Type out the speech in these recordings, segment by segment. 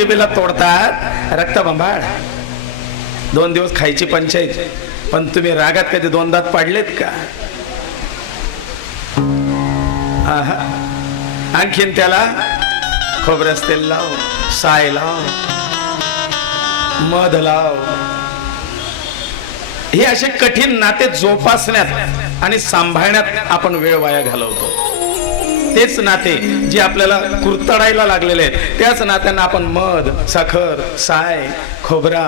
जिभेला तोडतात रक्त बंबाळ. 2 दिवस खायची पंचायत, पण तुम्ही रागात कधी 2 दात पाडलेत का? आणखीन त्याला खोबऱ्याचं तेल लाव, साय लाव, मध लाव. हे असे कठीण नाते जोपासण्यात आणि सांभाळण्यात आपण वेळ वाया घालवतो. तेच नाते जे आपल्याला कुरतडायला लागलेले आहेत, त्याच नात्यांना आपण मध, साखर, साय, खोबरा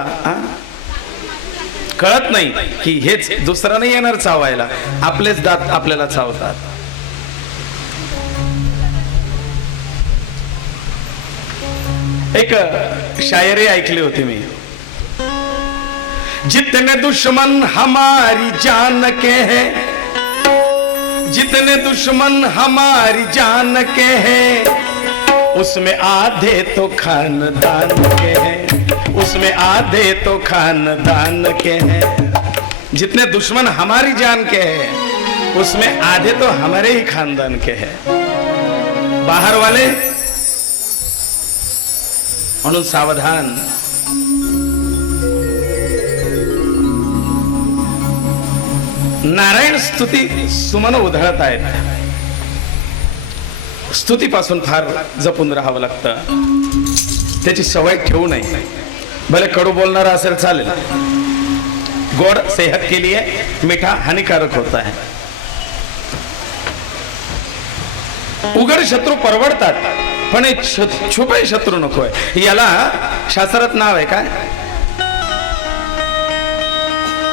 कळत नाही की हेच दुसरा नाही येणार चावायला, आपलेच दात आपल्याला चावतात. एक शायरी ऐकली होती मी. जितने दुश्मन हमारी जान के हैं, जितने दुश्मन हमारी जान के हैं, उसमें आधे तो खानदान के हैं, उसमें आधे तो खानदान के हैं. जितने दुश्मन हमारी जान के हैं, उसमें आधे तो हमारे ही खानदान के हैं. बाहर वाले म्हणून सावधान. नारायण स्तुती सुमन उधळत आहेत. स्तुतीपासून फार जपून राहावं लागतं, त्याची सवय ठेवू नये. भले कडू बोलणारा असेल चालेल, गोड सेहत के लिए, मीठा हानिकारक होता है. उघड शत्रू परवडतात, पण एक छुपे शत्रू नकोय. याला शास्त्रात नाव आहे काय?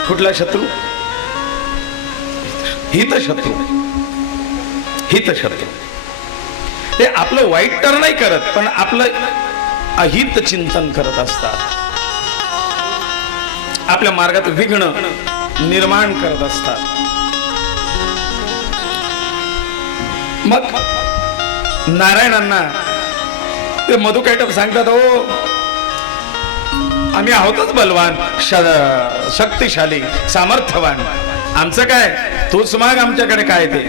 कुठला शत्रू? हितशत्रू. हितशत्रू ते आपलं वाईट तर नाही करत, पण आपलं अहित चिंतन करत असतात, आपल्या मार्गात विघ्न निर्माण करत असतात. मग नारायणांना ते मधुकैटभ सांगतात, हो आम्ही आहोतच बलवान, शक्तिशाली, सामर्थ्यवान, आमचं काय, तूच माग आमच्याकडे काय ते.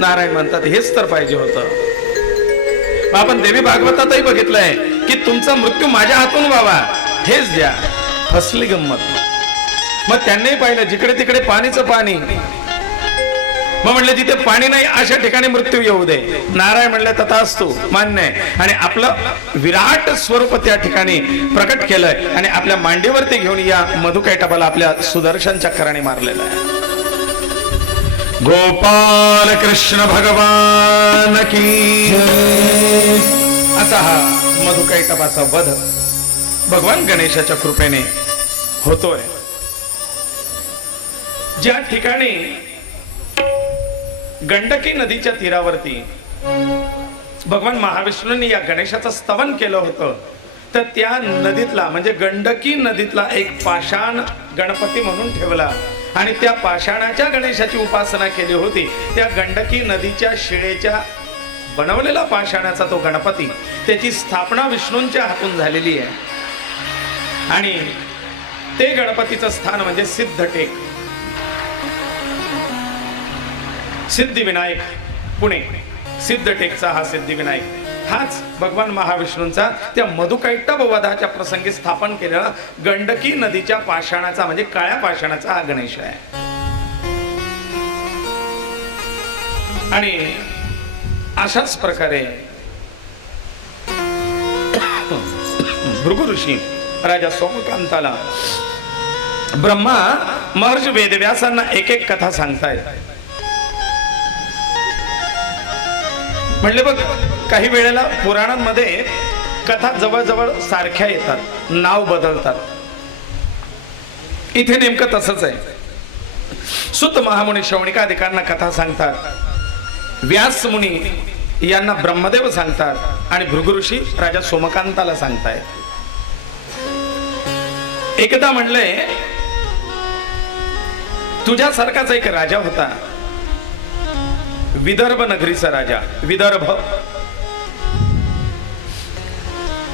नारायण म्हणतात हेच तर पाहिजे होतं. आपण देवी भागवतातही बघितलंय की तुमचा मृत्यू माझ्या हातून व्हावा, हेच द्या. फसली गंमत. मग त्यांनी पाहिलं जिकडे तिकडे पाणीच पाणी. मग म्हणले जिथे पाणी नाही अशा ठिकाणी मृत्यू येऊ दे. नारायण म्हणले तथास्तु, मान्य आहे. आणि आपलं विराट स्वरूप त्या ठिकाणी प्रकट केलंय आणि आपल्या मांडीवरती घेऊन या मधुकैटभाला आपल्या सुदर्शन चक्राने मारलेलं आहे. गोपाल कृष्ण भगवान की असा हा मधुकैटभाचा वध भगवान गणेशाच्या कृपेने होतोय. ज्या ठिकाणी गंडकी नदीच्या तीरावरती भगवान महाविष्णूंनी या गणेशाचं स्तवन केलं होतं, तर त्या नदीतला म्हणजे गंडकी नदीतला एक पाषाण गणपती म्हणून ठेवला आणि त्या पाषाणाच्या गणेशाची उपासना केली होती. त्या गंडकी नदीच्या शिळेच्या बनवलेला पाषाणाचा तो गणपती, त्याची स्थापना विष्णूंच्या हातून झालेली आहे. आणि ते गणपतीचं स्थान म्हणजे सिद्धटेक, सिद्धिविनायक पुणे. सिद्धटेकचा हा सिद्धिविनायक हाच भगवान महाविष्णूंचा त्या मधुकैटभ वधाच्या प्रसंगी स्थापन केलेला गंडकी नदीच्या पाषाणाचा म्हणजे काळ्या पाषाणाचा हा गणेश आहे. आणि अशाच प्रकारे भृगु ऋषी राजा सोमकांताला ब्रह्मा महर्षी वेदव्यासांना एक एक कथा सांगतायत. म्हणले बघ, काही वेळेला पुराणांमध्ये कथा जवळजवळ सारख्या येतात, नाव बदलतात. इथे नेमकं तसंच आहे. सुत महामुनी शौनिकादिकांना कथा सांगतात, व्यास मुनी यांना ब्रह्मदेव सांगतात आणि भृगु ऋषी राजा सोमकांताला सांगतायत. एकदा म्हणले, तुझ्यासारखाच एक राजा होता, विदर्भ नगरीचा राजा. विदर्भ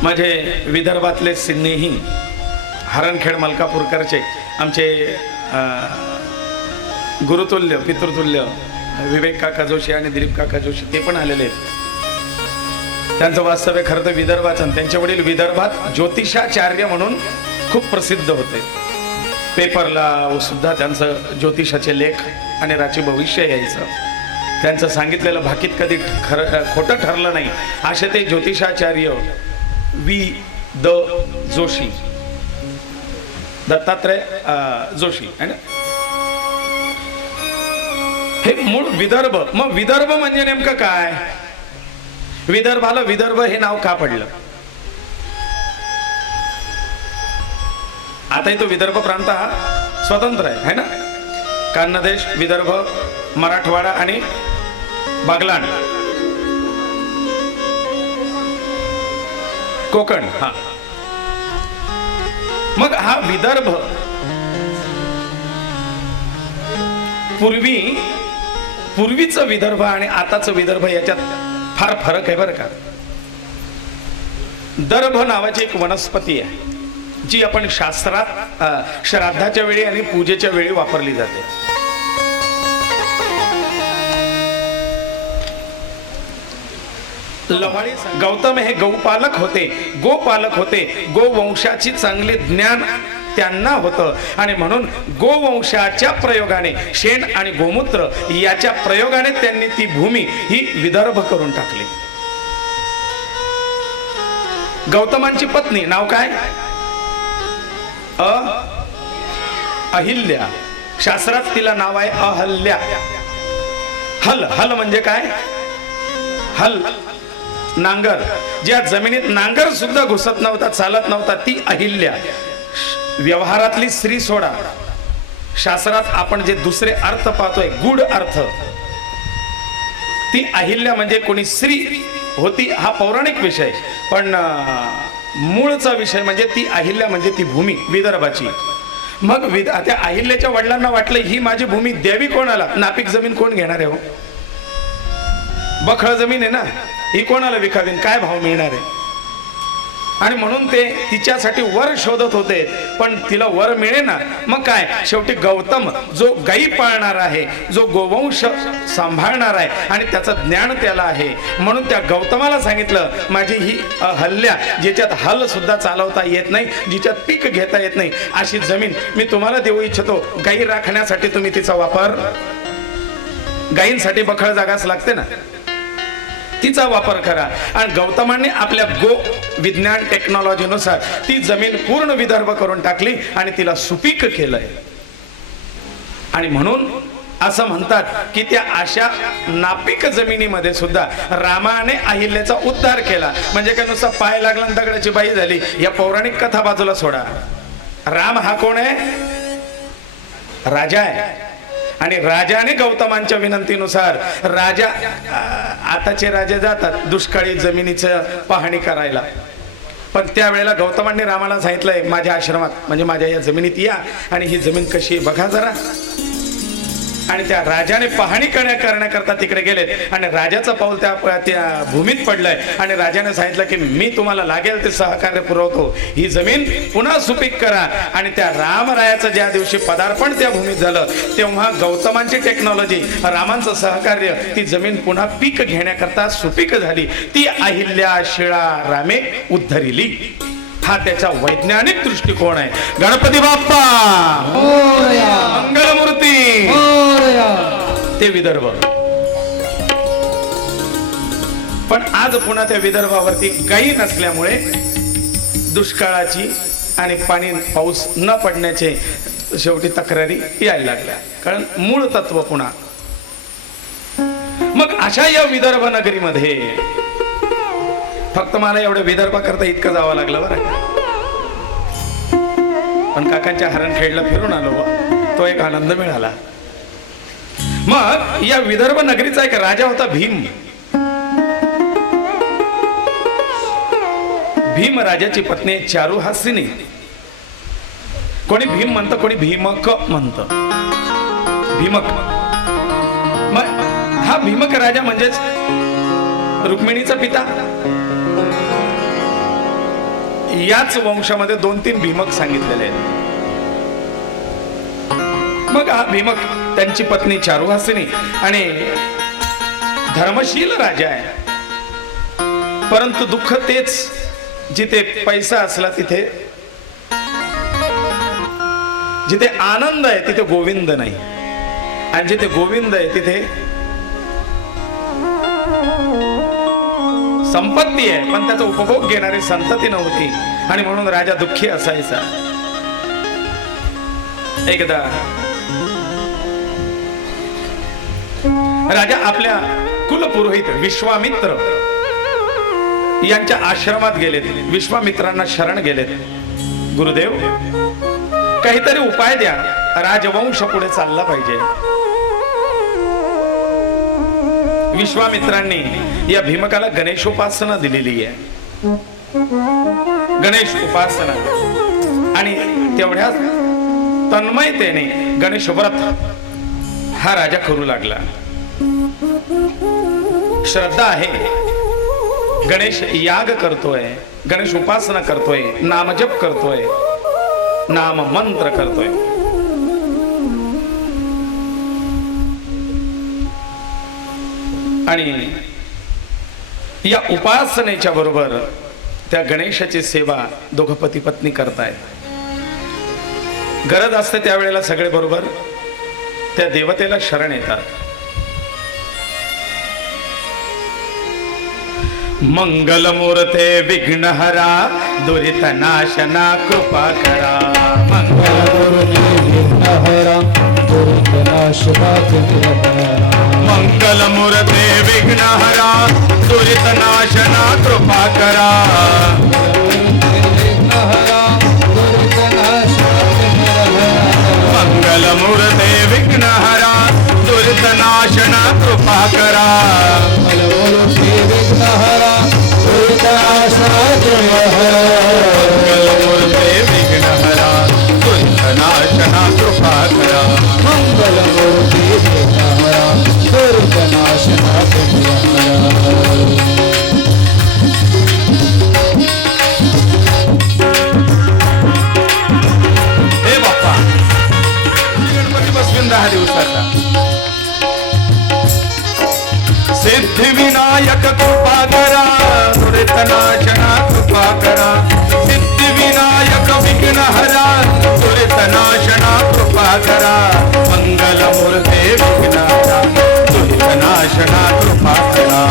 म्हणजे विदर्भातले सिन्नीही, हरणखेड मलकापूरकरचे आमचे गुरुतुल्य पितृतुल्य विवेक काका जोशी आणि दिलीप काका जोशी ते पण आलेले आहेत. त्यांचं वास्तव्य खरं तर विदर्भाचं. त्यांचे वडील विदर्भात ज्योतिषाचार्य म्हणून खूप प्रसिद्ध होते. पेपरला सुद्धा त्यांचं ज्योतिषाचे लेख आणि राची भविष्य यायचं. त्यांचं सांगितलेलं भाकीत कधी खोटं ठरलं नाही असे ते ज्योतिषाचार्य वि द जोशी, दत्तात्रय जोशी आहे ना. हे मूळ विदर्भ. मग विदर्भ म्हणजे नेमकं काय? विदर्भाला विदर्भ हे नाव का पडलं? आताही तो विदर्भ प्रांत हा स्वतंत्र आहे ना. कान्नदेश, विदर्भ, मराठवाडा आणि बागलाण, कोकण. हा मग हा विदर्भ पूर्वीचं विदर्भ आणि आताचं विदर्भ याच्यात फार फरक आहे बरं का. दर्भ नावाची एक वनस्पती आहे जी आपण शास्त्रात श्राद्धाच्या वेळी आणि पूजेच्या वेळी वापरली जाते. लवाळी गौतम हे गौपालक होते, गोपालक होते. गोवंशाची चांगले ज्ञान त्यांना होतं आणि म्हणून गोवंशाच्या प्रयोगाने, शेण आणि गोमूत्र याच्या प्रयोगाने त्यांनी ती भूमी ही विदर्भ करून टाकली. गौतमांची पत्नी नाव काय? अहिल्या. शास्त्रात तिला नाव आहे अहल्या. हल, हल म्हणजे काय? हल, नांगर. ज्या जमिनीत नांगर सुद्धा घुसत नव्हता, चालत नव्हता, ती अहिल्या. व्यवहारातली स्त्री सोडा, शास्त्रात आपण जे दुसरे अर्थ पाहतोय, गूढ अर्थ, ती अहिल्या म्हणजे कोणी स्त्री होती हा पौराणिक विषय. पण मूळचा विषय म्हणजे ती अहिल्या म्हणजे ती भूमी विदर्भाची. मग त्या अहिल्याच्या वडिलांना वाटलं ही माझी भूमी द्यावी कोणाला? नापीक जमीन कोण घेणार आहे हो? बखळ जमीन आहे ना, ही कोणाला विकावीन? काय भाव मिळणार आहे? आणि म्हणून ते तिच्यासाठी वर शोधत होते, पण तिला वर मिळेना. मग काय, शेवटी गौतम जो गायी पाळणार आहे, जो गोवंश सांभाळणार आहे आणि त्याचं ज्ञान त्याला आहे, म्हणून त्या गौतमाला सांगितलं माझी ही अहल्या, ज्याच्यात हल सुद्धा चालवता येत नाही, जिच्यात पीक घेता येत नाही, अशी जमीन मी तुम्हाला देऊ इच्छितो. गायी राखण्यासाठी तुम्ही तिचा वापर, गायींसाठी बखळ जागाच लागते ना, तिचा वापर करा. आणि गौतमांनी आपल्या गो विज्ञान टेक्नॉलॉजीनुसार ती जमीन पूर्ण विदर्भ करून टाकली आणि तिला सुपीक केलंय. आणि म्हणून असं म्हणतात की त्या अशा नापीक जमिनीमध्ये सुद्धा रामाने अहिल्याचा उद्धार केला. म्हणजे काय नुसता पाय लागला आणि दगडाची बाई झाली, या पौराणिक कथा बाजूला सोडा. राम हा कोण आहे? राजा आहे. आणि राजाने गौतमांच्या विनंतीनुसार, राजा आताचे राजे जातात दुष्काळी जमिनीचं पाहणी करायला, पण त्यावेळेला गौतमांनी रामाला सांगितलंय माझ्या आश्रमात म्हणजे माझ्या या जमिनीत या आणि ही जमीन कशी आहे बघा जरा. आणि त्या राजाने पाहणी करण्याकरता तिकडे गेलेत आणि राजाचं पाऊल त्या भूमीत पडलंय आणि राजाने सांगितलं की मी तुम्हाला लागेल ते सहकार्य पुरवतो, ही जमीन पुन्हा सुपीक करा. आणि त्या रामरायाचं ज्या दिवशी पदार्पण त्या भूमीत झालं तेव्हा गौतमांची टेक्नॉलॉजी, रामांचं सहकार्य, ती जमीन पुन्हा पीक घेण्याकरता सुपीक झाली. ती अहिल्या शिळा रामे उद्धरिली. हा त्याचा वैज्ञानिक दृष्टिकोन आहे. गणपती बाप्पा मंगलमूर्ती. ते विदर्भ. पण आज पुन्हा त्या विदर्भावरती गायी नसल्यामुळे दुष्काळाची आणि पाऊस न पडण्याचे शेवटी तक्रारी यायला लागल्या, कारण मूळ तत्व पुन्हा. मग अशा या विदर्भ नगरीमध्ये फक्त मला एवढं विदर्भ करता इतकं जावं लागलं बरं. पण काकांच्या हरणखेडला फिरून आलो, तो एक आनंद मिळाला. मग या विदर्भ नगरीचा एक राजा होता भीम. भीम राजाची पत्नी चारुहासिनी. कोणी भीम म्हणतं, कोणी भीमक म्हणतं. भीमक. मग हा भीमक राजा म्हणजेच रुक्मिणीचा पिता. याच वंशामध्ये 2-3 भीमक सांगितलेले आहेत. मग हा भीमक, त्यांची पत्नी चारुहासिनी आणि धर्मशील राजा आहे. परंतु दुःख तेच, जिथे पैसा असला तिथे, जिथे आनंद आहे तिथे गोविंद नाही, आणि जिथे गोविंद आहे तिथे संपत्ती आहे पण त्याचा उपभोग घेणारी संतती नव्हती, आणि म्हणून राजा दुःखी असायचा. एकदा राजा आपल्या कुलपुरोहित विश्वामित्र यांच्या आश्रमात गेलेत. विश्वामित्रांना शरण गेलेत. गुरुदेव, काहीतरी उपाय द्या, राजवंश पुढे चालला पाहिजे. विश्वामित्रांनी या भीमकाला गणेशोपासना दिलेली आहे. गणेश उपासना, आणि तेवढ्याच तन्मयतेने गणेश व्रत हा राजा करू लागला. श्रद्धा आहे, गणेश याग करतोय, गणेश उपासना करतोय, नामजप करतोय, नाम मंत्र करतोय. आणि या उपासनेच्या बरोबर त्या गणेशाची सेवा दोघं पती पत्नी करतायत. गरज असते त्यावेळेला सगळे बरोबर त्या देवतेला शरण येतात. मंगलमूर्ते विघ्नहरा दुरितनाशना कृपा करा. मंगलमूर्ते विघ्नहरा दुरितनाशना कृपा करा. मंगलमूर्ते विघ्नहरा दुरितनाशना कृपा करा. मंगलमूर्ते विघ्नहरा दुरितनाशना कृपा करा. मंगलमूर्ते विघ्नहरा दुरितनाशना कृपा करा. मंगलमूर्ते विघ्नहरा दुरितनाशना कृपा करा. मंगलमूर्ते विघ्नहरा दुरितनाशना कृपा करा. दहा दिवसाचा सिद्धिविनायक कृपा करा. दुरितनाशना कृपा करा. सिद्धिविनायक विघ्नहरा दुरितनाशना कृपा करा. मंगलमूर्ते विघ्नहरा दुरितनाशना कृपा करा.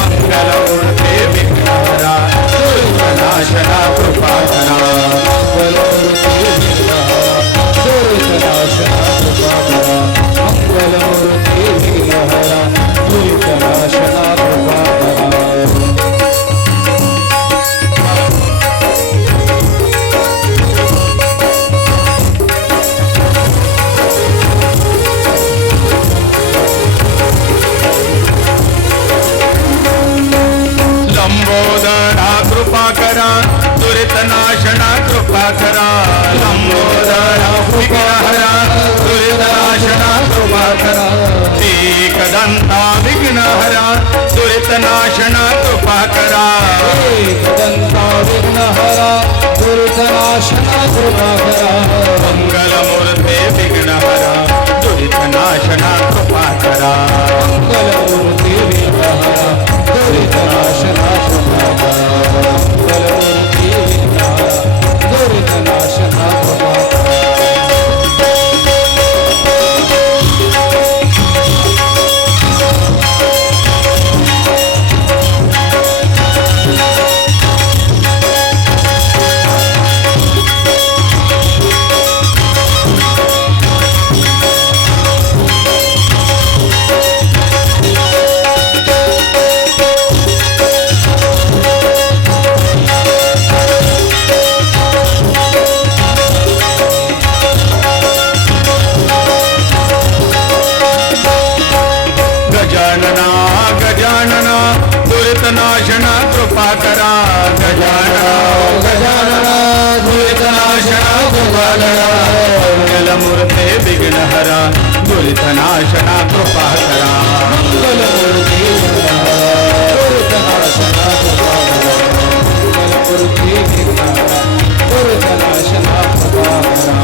मंगलमूर्ते विघ्नहरा दुरितनाशना कृपा करा. मंगलमूर्ते विघ्नहरा दुरितनाशना कृपा करा. मंगलमूर्ते विघ्नहरा दुरितनाशना कृपा करा. लंबोदरा कृपा करा. दुरितनाशना कृपा करा. लंबोदरा विघ्नहरा दुरितनाशना कृपा करा. एकदंता विघ्नहरा दुरितनाशना कृपा करा. एकदंता विघ्नहरा दुरितनाशना कृपा करा. मंगलमूर्ते विघ्नहरा दुरितनाशना कृपा करा. मंगलमूर्ते विघ्नहरा दुरितनाशना कृपा करा. मंगलमूर्ते विघ्नहरा दुरितनाशना कृपा करा. गजानना गजानना दुरितनाशना कृपा करा. गजानना गजानना दुरितनाशना कृपा करा. मंगलमूर्ते विघ्नहरा दुरितनाशना कृपा करा. मंगलमूर्ते विघ्नहरा दुरितनाशना कृपा करा. मंगलमूर्ते विघ्नहरा दुरितनाशना कृपा करा.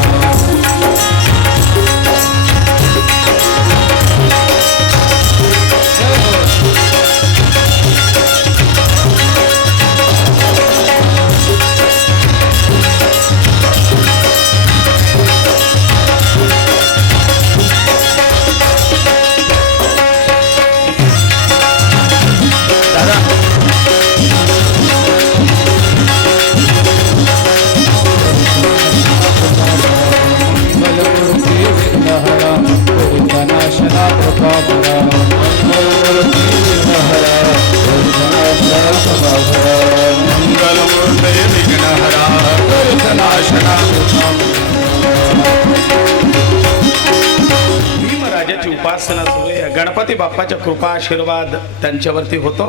उपासना सुरू आहे. गणपती बाप्पाच्या कृपा आशीर्वाद त्यांच्यावरती होतो.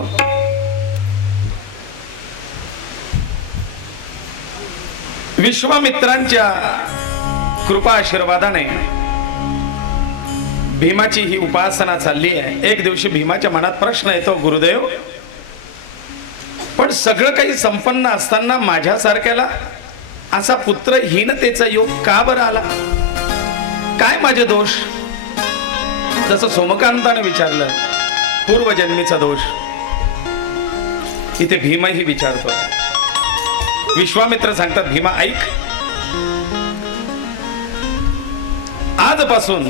विश्वामित्रांच्या कृपा आशीर्वादाने भीमाची ही उपासना चालली आहे. एक दिवशी भीमाच्या मनात प्रश्न येतो, गुरुदेव, पण सगळं काही संपन्न असताना माझ्यासारख्याला असा पुत्रहीनतेचा योग का बरं आला? काय माझे दोष? जसं सोमकांताने विचारलं, पूर्वजन्मीचा दोष, इथे भीमही विचारतो. विश्वामित्र सांगतात, भीमा ऐक, आजपासून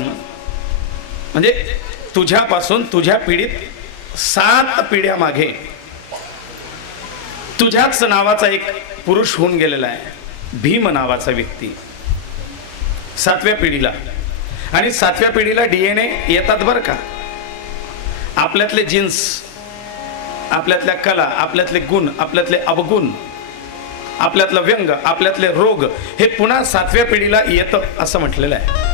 म्हणजे तुझ्यापासून तुझ्या पिढीत 7 पिढ्या मागे तुझ्याच नावाचा एक पुरुष होऊन गेलेला आहे, भीम नावाचा व्यक्ती. 7व्या पिढीला, आणि 7व्या पिढीला DNA येतात बरं का. आपल्यातले जीन्स, आपल्यातल्या कला, आपल्यातले गुण, आपल्यातले अवगुण, आपल्यातलं व्यंग, आपल्यातले रोग हे पुन्हा 7व्या पिढीला येतं असं म्हटलेलं आहे.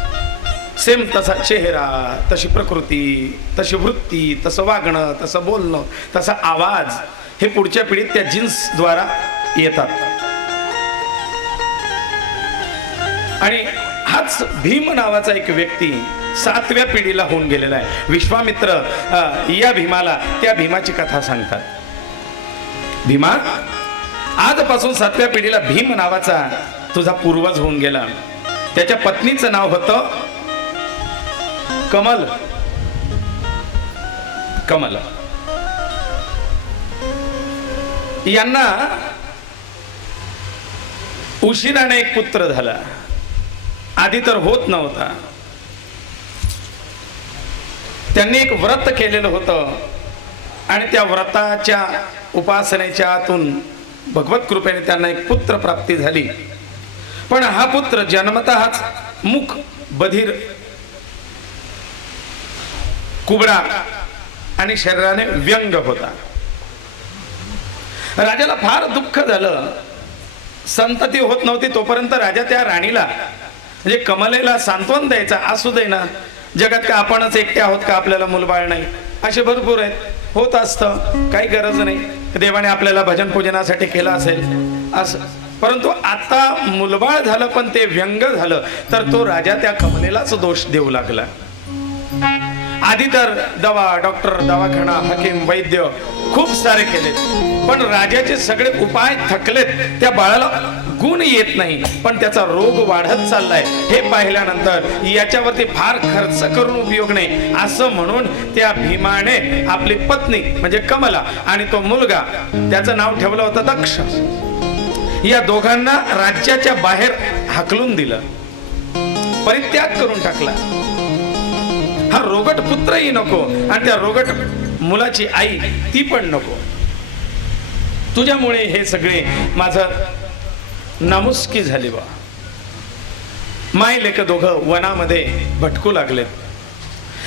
सेम तसा चेहरा, तशी प्रकृती, तशी वृत्ती, तसं वागणं, तसं बोलणं, तसा आवाज हे पुढच्या पिढीत त्या जीन्सद्वारा येतात. आणि हाच भीम नावाचा एक व्यक्ती 7व्या पिढीला होऊन गेलेला आहे. विश्वामित्र या भीमाला त्या भीमाची कथा सांगतात. भीमा, आजपासून 7व्या पिढीला भीम नावाचा तुझा पूर्वज होऊन गेला. त्याच्या पत्नीचं नाव होतं कमल. कमल यांना उशिराने एक पुत्र झाला. आधी तर होत नव्हता. त्यांनी एक व्रत केलेलं होतं आणि त्या व्रताच्या उपासनेच्या आतून भगवत कृपेने त्यांना एक पुत्र प्राप्ती झाली. पण हा पुत्र जन्मतःच मुख बधिर, कुबडा आणि शरीराने व्यंग होता. राजाला फार दुःख झालं. संतती होत नव्हती तोपर्यंत राजा त्या राणीला म्हणजे कमलेला सांत्वन द्यायचा, असू दे ना, जगात का आपणच एकटे आहोत का, आपल्याला मुलबाळ नाही, असे भरपूर आहेत, होत असतं, काही गरज नाही, देवाने आपल्याला भजन पूजनासाठी केलं असेल असं. परंतु आता मुलबाळ झालं पण ते व्यंग झालं तर तो राजा त्या कमलेलाच दोष देऊ लागला. आधी तर दवा, डॉक्टर, दवाखाना, हकीम, वैद्य खूप सारे केलेत, पण राजाचे सगळे उपाय थकलेत. त्या बाळाला गुण येत नाही, पण त्याचा रोग वाढत चाललाय. हे पाहिल्यानंतर याच्यावरती फार खर्च करून उपयोग नाही असं म्हणून त्या भीमाने आपली पत्नी म्हणजे कमला आणि तो मुलगा, त्याचं नाव ठेवलं होतं दक्ष, या दोघांना राज्याच्या बाहेर हाकलून दिलं, परित्याग करून टाकला. हा रोगट पुत्रही नको आणि त्या रोगट मुलाची आई ती पण नको. तुझ्यामुळे हे सगळे माझं नामुष्की झाली बा. माय लेक दोघं वनामध्ये भटकू लागलेत.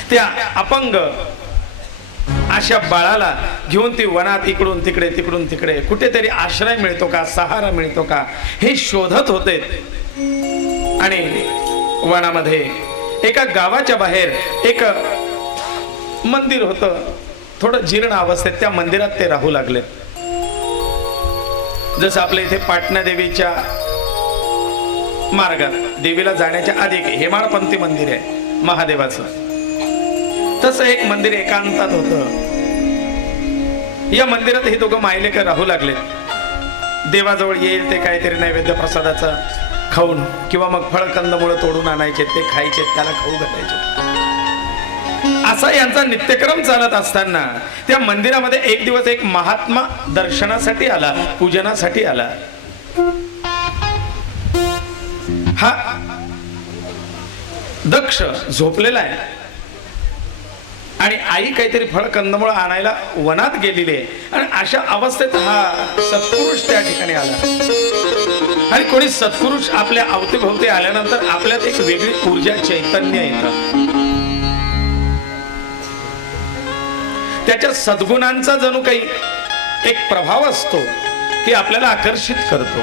त्या अपंग अशा बाळाला घेऊन ती वनात इकडून तिकडे तिकडून तिकडे कुठेतरी आश्रय मिळतो का, सहारा मिळतो का हे शोधत होते. आणि वनामध्ये एका गावाच्या बाहेर एक मंदिर होतं, थोडं जीर्ण अवस्थेत. त्या मंदिरात ते राहू लागले. जसं आपल्या इथे पाटणा देवीच्या मार्गात देवीला जाण्याच्या आधी एक हेमाळपंथी मंदिर आहे महादेवाचं, तसं एक मंदिर एकांतात होतं. या मंदिरात हे दोघं मायलेकर राहू लागलेत. देवाजवळ येईल ते काहीतरी नैवेद्य प्रसादाचं खाऊन किंवा मग फळ कंदमुळं तोडून आणायचे, ते खायचे, त्याला खाऊ घालायचे. असा यांचा नित्यक्रम चालत असताना त्या मंदिरामध्ये एक दिवस एक महात्मा दर्शनासाठी आला, पूजनासाठी आला. हा दक्ष झोपलेला आहे आणि आई काहीतरी फळ कंदमुळ आणायला वनात गेलेली आहे. आणि अशा अवस्थेत हा सत्पुरुष त्या ठिकाणी आला. आणि कोणी सत्पुरुष आपल्या अवतीभोवती आल्यानंतर आपल्यात एक वेगळी ऊर्जा, चैतन्य येतं. त्याच्या सद्गुणांचा जणू काही एक प्रभाव असतो की आपल्याला आकर्षित करतो.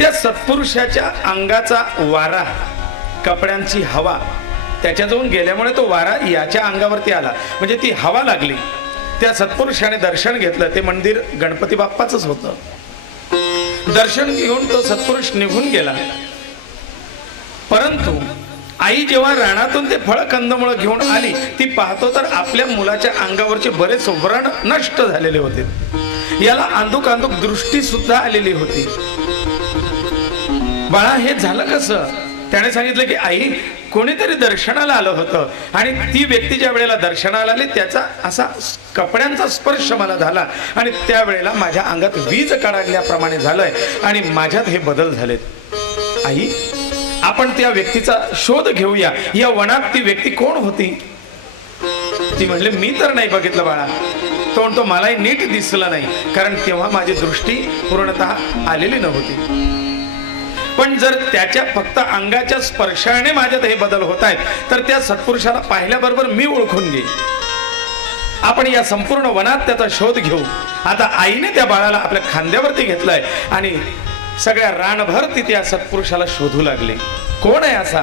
त्या सत्पुरुषाच्या अंगाचा वारा, कपड्यांची हवा त्याच्याजवळून गेल्यामुळे तो वारा याच्या अंगावरती आला, म्हणजे ती हवा लागली. त्या सत्पुरुषाने दर्शन घेतलं. ते मंदिर गणपती बाप्पाचंच होतं. दर्शन घेऊन तो सत्पुरुष निघून गेला. परंतु आई जेव्हा रानातून ते फळ कंदमुळं घेऊन आली, ती पाहतो तर आपल्या मुलाच्या अंगावरचे बरेच व्रण नष्ट झालेले होते. याला आंदूक आंदूक दृष्टी सुद्धा आलेली होती. बाळा, हे झालं कसं? त्याने सांगितलं की आई, कोणीतरी दर्शनाला आलं होतं आणि ती व्यक्ती ज्या वेळेला दर्शनाला आली त्याचा असा कपड्यांचा स्पर्श मला झाला आणि त्यावेळेला माझ्या अंगात वीज कडागल्याप्रमाणे झालंय आणि माझ्यात हे बदल झालेत. आई, आपण त्या व्यक्तीचा शोध घेऊया. या वनात ती व्यक्ती कोण होती? ती म्हणले, मी तर नाही बघितलं बाळा. तो म्हणतो, मलाही नीट दिसलं नाही, कारण तेव्हा माझी दृष्टी पूर्णतः आलेली नव्हती. पण जर त्याच्या फक्त अंगाच्या स्पर्शाने माझ्यात हे बदल होत आहेत, तर त्या सत्पुरुषाला पाहिल्याबरोबर मी ओळखून घेईन. आपण या संपूर्ण वनात त्याचा शोध घेऊ. आता आईने त्या बाळाला आपल्या खांद्यावरती घेतलंय आणि सगळ्या रानभर ती त्या सत्पुरुषाला शोधू लागली. कोण आहे असा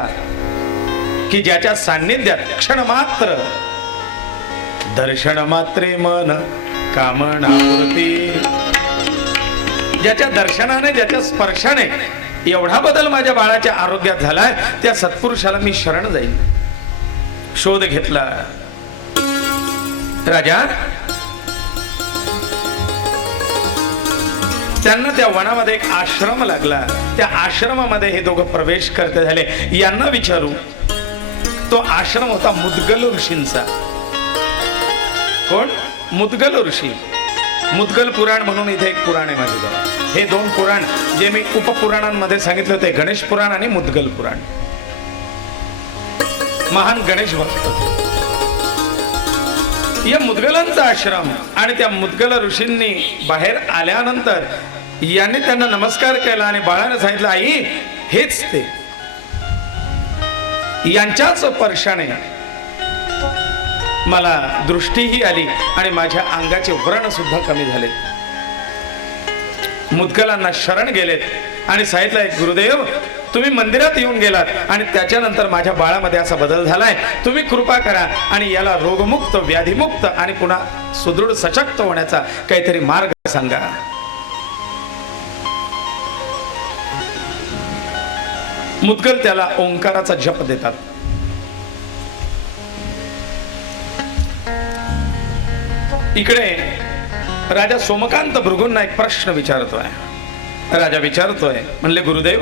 की ज्याच्या सान्निध्यात क्षण मात्र दर्शन मात्रे मन कामनापूर्ती, ज्याच्या दर्शनाने, ज्याच्या स्पर्शाने एवढा बदल माझ्या बाळाच्या आरोग्यात झालाय, त्या सत्पुरुषाला मी शरण जाईन. शोध घेतला. राजा, त्यांना त्या वनामध्ये एक आश्रम लागला. त्या आश्रमामध्ये हे दोघं प्रवेश करते झाले. यांना विचारू, तो आश्रम होता मुद्गल ऋषींचा. कोण? मुद्गल ऋषी. मुद्गल पुराण म्हणून इथे एक पुराण आहे माझ्याजवळ. हे दोन पुराण जे मी उपपुराणांमध्ये सांगितले होते, गणेश पुराण आणि मुद्गल पुराण. महान गणेश भक्त या मुद्गलांचा आश्रम. आणि त्या मुद्गल ऋषींनी बाहेर आल्यानंतर यांनी त्यांना नमस्कार केला आणि बाळाने सांगितलं, आई, हेच ते. यांच्याच स्पर्शाने मला दृष्टीही आली आणि माझ्या अंगाचे व्रण सुद्धा कमी झाले. मुद्गलांना शरण गेलेत आणि सांगितलंय, गुरुदेव, तुम्ही मंदिरात येऊन गेलात आणि त्याच्यानंतर माझ्या बाळामध्ये असा बदल झालाय. तुम्ही कृपा करा आणि याला रोगमुक्त, व्याधीमुक्त आणि पुन्हा सुदृढ सशक्त होण्याचा काहीतरी मार्ग सांगा. मुद्गल त्याला ओंकाराचा जप देतात. इकडे राजा सोमकांत भृगूंना एक प्रश्न विचारतोय. राजा विचारतोय, म्हणले, गुरुदेव,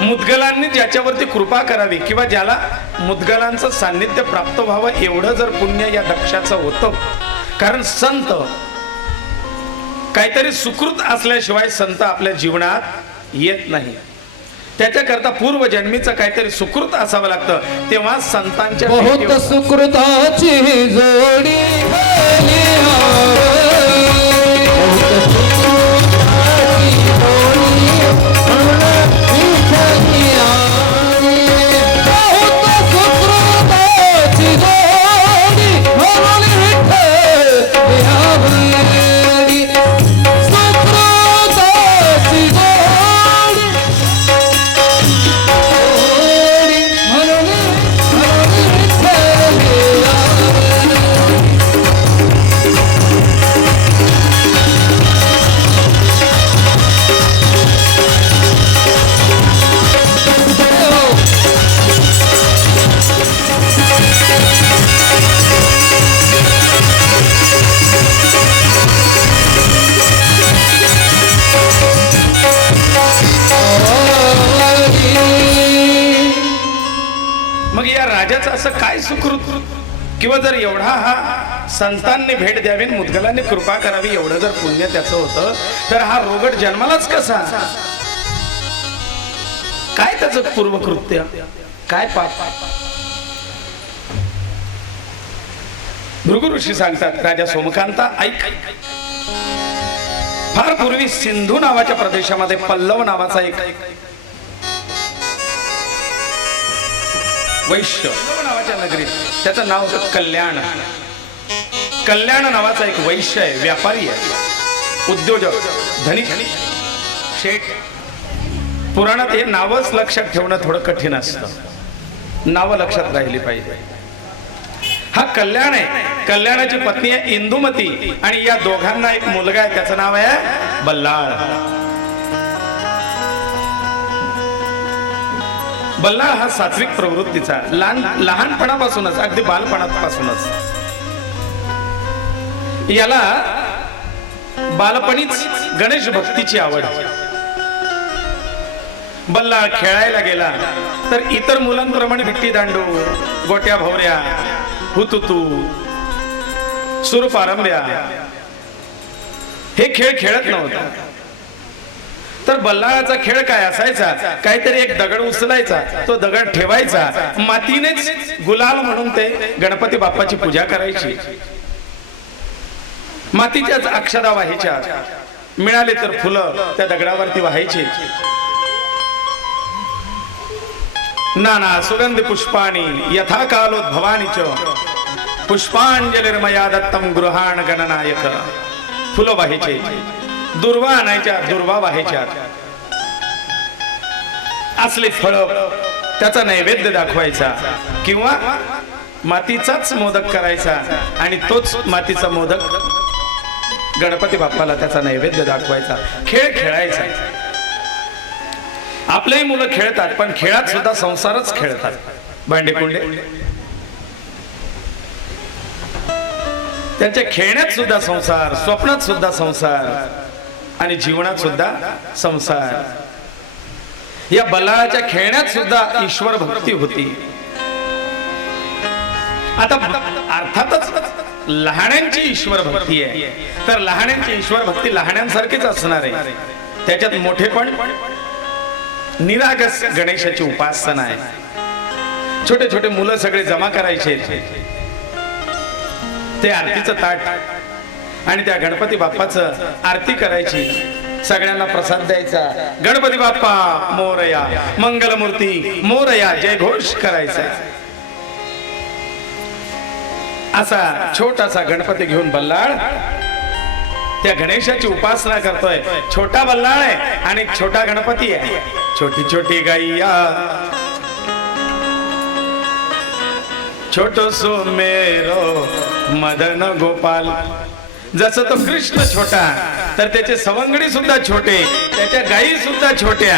मुद्गलांनी ज्याच्यावरती कृपा करावी किंवा ज्याला मुद्गलांचं सान्निध्य प्राप्त व्हावं एवढं जर पुण्य या दक्षाचं होतं, कारण संत काहीतरी सुकृत असल्याशिवाय संत आपल्या जीवनात येत नाही. त्याच्याकरता पूर्वजन्मीचं काहीतरी सुकृत असावं लागतं, तेव्हा संतांच्या बहुत सुकृताची जोडी झाली असं काय सुकृत किंवा जर एवढा हा संतांनी भेट द्यावी, मुद्गलांनी कृपा करावी, एवढं जर पुण्य त्याचं होतं, तर हा रोगट जन्मालाच कसा? काय त्याचं पूर्वकृत्य, काय पाप? भृगु ऋषी सांगतात, राजा सोमकांता ऐक, फार पूर्वी सिंधू नावाच्या प्रदेशामध्ये पल्लव नावाचा एक वैश्य नावाच्या नगरीत, त्याचं नाव होतं कल्याण. कल्याण नावाचा एक वैश्य आहे, व्यापारी आहे, उद्योजक, धनिक. शेठ, पुराणात हे नावच लक्षात ठेवणं थोडं कठीण असतं. नावं लक्षात राहिली पाहिजे. हा कल्याण आहे, कल्याणाची पत्नी आहे इंदुमती, आणि या दोघांना एक मुलगा आहे, त्याचं नाव आहे बल्लाळ. बल्लाळ हा सात्विक प्रवृत्तीचा, लहानपणापासूनच, अगदी बालपणापासूनच याला बालपणीच गणेश भक्तीची आवड. बल्लाळ खेळायला गेला तर इतर मुलांप्रमाणे विट्टी दांडू, गोट्या भोवऱ्या, हुतुतू, सुरपारंब्या हे खेळ खेळत नव्हता. तर बल्लाळाचा खेळ काय असायचा, काहीतरी एक दगड उचलायचा, तो दगड ठेवायचा, मातीनेच गुलाल म्हणून ते गणपती बाप्पाची पूजा करायची. मातीच्याच अक्षदा व्हायच्या, मिळाले तर फुलं त्या दगडावरती व्हायची. नाना सुगंधी पुष्पाणी यथा कालोद्भवानीच पुष्पांजलिर्मया दत्तम गृहाण गणनायक. फुलं व्हायचे, दुर्वा आणायच्या, दुर्वा व्हायच्या, असले फळ त्याचा नैवेद्य दाखवायचा, किंवा मातीचाच मोदक करायचा आणि तोच मातीचा मोदक गणपती बाप्पाला त्याचा नैवेद्य दाखवायचा. खेळ खेळायचा. आपलेही मुलं खेळतात, पण खेळात सुद्धा संसारच खेळतात. भांडेकुंडे त्यांच्या खेळण्यात सुद्धा संसार, स्वप्नात सुद्धा संसार, आणि जीवनात सुद्धा संसार. या बल्लाळाच्या खेळण्यात सुद्धा ईश्वर भक्ती होती. आता अर्थातच लहानांची ईश्वर भक्ती आहे, तर लहानांची ईश्वर भक्ती लहानांसारखीच असणार आहे. त्याच्यात मोठेपण निरागस गणेशाची उपासना आहे. छोटे छोटे मुलं सगळे जमा करायचे, ते आरतीचं ताट आणि त्या गणपती बाप्पाचं आरती करायची, सगळ्यांना प्रसाद द्यायचा. गणपती बाप्पा मोरया, मंगलमूर्ती मोरया, जयघोष करायचा. असा छोटासा गणपती घेऊन बल्लाळ त्या गणेशाची उपासना करतोय. छोटा बल्लाळ आहे आणि छोटा गणपती आहे. छोटी छोटी गैया छोटो सो मेरो मदन गोपाल. जसं तो कृष्ण छोटा, तर त्याचे सवंगडी सुद्धा छोटे, त्याच्या गायी सुद्धा छोट्या